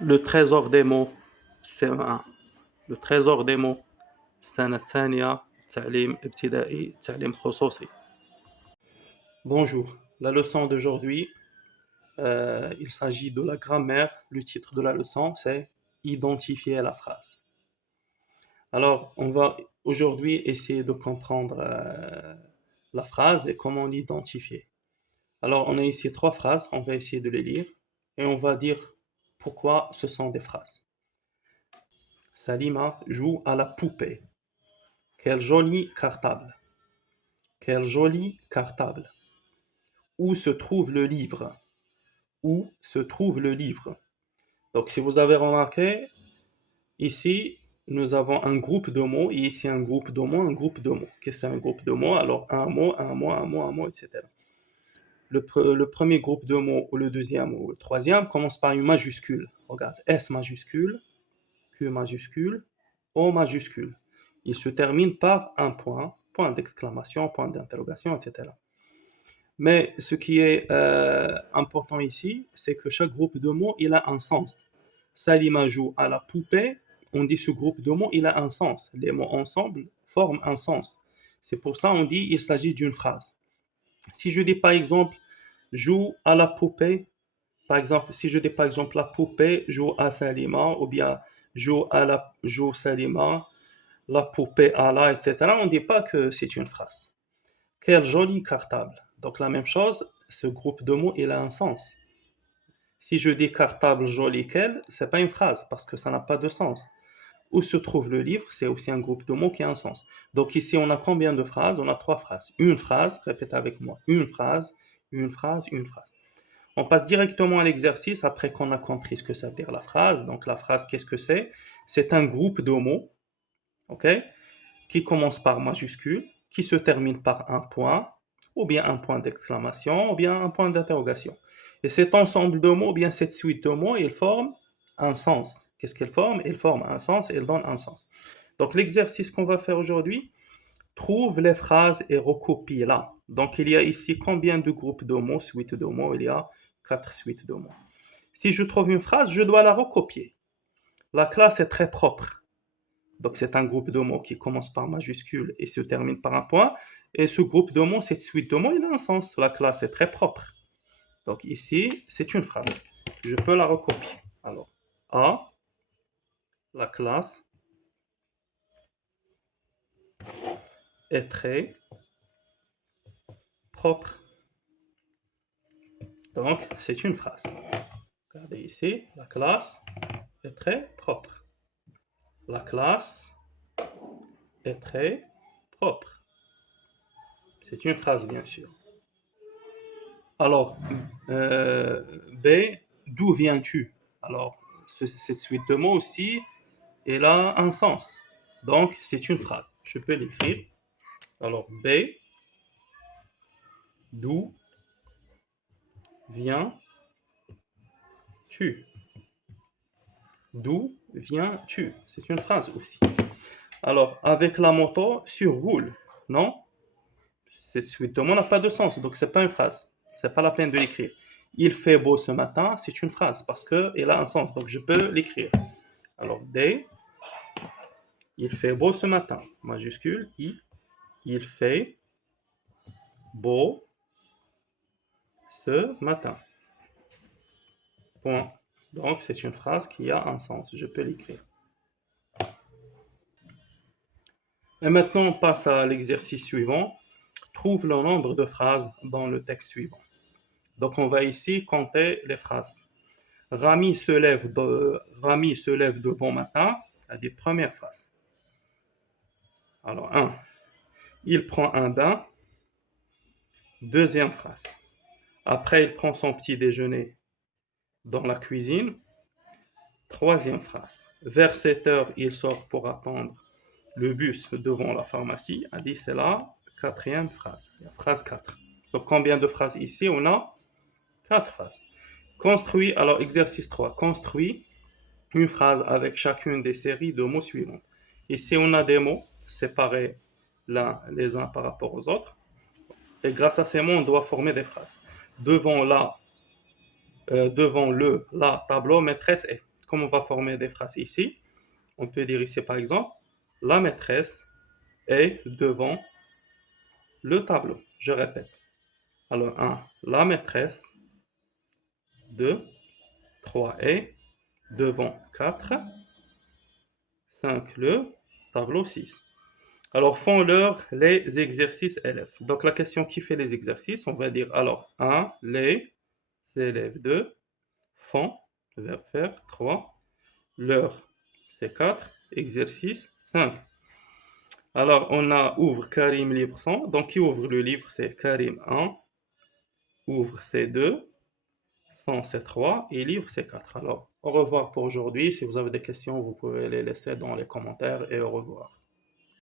Le trésor des mots, c'est un. Le trésor des mots, سنة ثانية تعليم ابتدائي تعليم خصوصي. Bonjour, la leçon d'aujourd'hui, il s'agit de la grammaire. Le titre de la leçon, c'est identifier la phrase. Alors, on va aujourd'hui essayer de comprendre la phrase et comment l'identifier. Alors, on a ici trois phrases, on va essayer de les lire et on va dire pourquoi ce sont des phrases. Salima joue à la poupée. Quel joli cartable. Quel joli cartable. Où se trouve le livre? Où se trouve le livre? Donc, si vous avez remarqué, ici, nous avons un groupe de mots, et ici un groupe de mots, un groupe de mots. Qu'est-ce que c'est un groupe de mots? Alors, un mot, un mot, un mot, un mot, etc. Le premier groupe de mots, ou le deuxième, ou le troisième, commence par une majuscule. Regarde, S majuscule, Q majuscule, O majuscule. Il se termine par un point, point d'exclamation, point d'interrogation, etc. Mais ce qui est important ici, c'est que chaque groupe de mots, il a un sens. Salima joue à la poupée, on dit ce groupe de mots, il a un sens. Les mots ensemble forment un sens. C'est pour ça qu'on dit il s'agit d'une phrase. Si je dis par exemple joue à la poupée, par exemple, si je dis par exemple la poupée joue à Salima, ou bien joue Salima, la poupée à la, etc., on ne dit pas que c'est une phrase. Quel joli cartable. Donc la même chose, ce groupe de mots, il a un sens. Si je dis cartable joli quel, c'est pas une phrase parce que ça n'a pas de sens. Où se trouve le livre, c'est aussi un groupe de mots qui a un sens. Donc ici, on a combien de phrases? On a trois phrases. Une phrase, répète avec moi. Une phrase, une phrase, une phrase. On passe directement à l'exercice après qu'on a compris ce que ça veut dire la phrase. Donc la phrase, qu'est-ce que c'est? C'est un groupe de mots, ok, qui commence par majuscule, qui se termine par un point, ou bien un point d'exclamation, ou bien un point d'interrogation. Et cet ensemble de mots, ou bien cette suite de mots, ils forment un sens. Qu'est-ce qu'elles forment? Ils forment un sens et ils donnent un sens. Donc l'exercice qu'on va faire aujourd'hui, trouve les phrases et recopie-la. Donc il y a ici combien de groupes de mots, suites de mots? Il y a 4 suites de mots. Si je trouve une phrase, je dois la recopier. La classe est très propre. Donc c'est un groupe de mots qui commence par majuscule et se termine par un point. Et ce groupe de mots, cette suite de mots, il a un sens. La classe est très propre. Donc ici, c'est une phrase. Je peux la recopier. Alors, A, la classe est très propre. Donc, c'est une phrase. Regardez ici, la classe est très propre. La classe est très propre. C'est une phrase, bien sûr. Alors, B, d'où viens-tu? Alors, cette suite de mots aussi, elle a un sens. Donc, c'est une phrase. Je peux l'écrire. Alors, B, d'où viens-tu? D'où viens-tu? C'est une phrase aussi. Alors, avec la moto, surroule. Non? Cette suite de mots n'a pas de sens, donc c'est pas une phrase. C'est pas la peine de l'écrire. Il fait beau ce matin, c'est une phrase parce qu'elle a un sens, donc je peux l'écrire. Alors, D, il fait beau ce matin. Majuscule, I, il fait beau ce matin. Point. Donc, c'est une phrase qui a un sens. Je peux l'écrire. Et maintenant, on passe à l'exercice suivant. Trouve le nombre de phrases dans le texte suivant. Donc, on va ici compter les phrases. Rami se lève de bon matin. À des premières phrases. Alors, 1. Il prend un bain. Deuxième phrase. Après, il prend son petit déjeuner dans la cuisine. Troisième phrase. Vers 7 heures, il sort pour attendre le bus devant la pharmacie. A dit, c'est la quatrième phrase. Phrase 4. Donc, combien de phrases ici? On a 4 phrases. Construis, alors exercice 3. Construis une phrase avec chacune des séries de mots suivantes. Ici, on a des mots séparés les uns par rapport aux autres. Et grâce à ces mots, on doit former des phrases. Devant le, la tableau, maîtresse est. Comme on va former des phrases ici, on peut dire ici par exemple, la maîtresse est devant le tableau. Je répète. Alors 1, la maîtresse. 2, 3 est devant 4. 5, le tableau 6. Alors, font-leur les exercices élèves. Donc, la question qui fait les exercices, on va dire alors 1, les élèves 2 font, verbe faire 3, leur, c'est 4, exercice 5. Alors, on a ouvre Karim livre 100. Donc, qui ouvre le livre, c'est Karim 1, ouvre c'est 2, 100 c'est 3 et livre c'est 4. Alors, au revoir pour aujourd'hui. Si vous avez des questions, vous pouvez les laisser dans les commentaires et au revoir.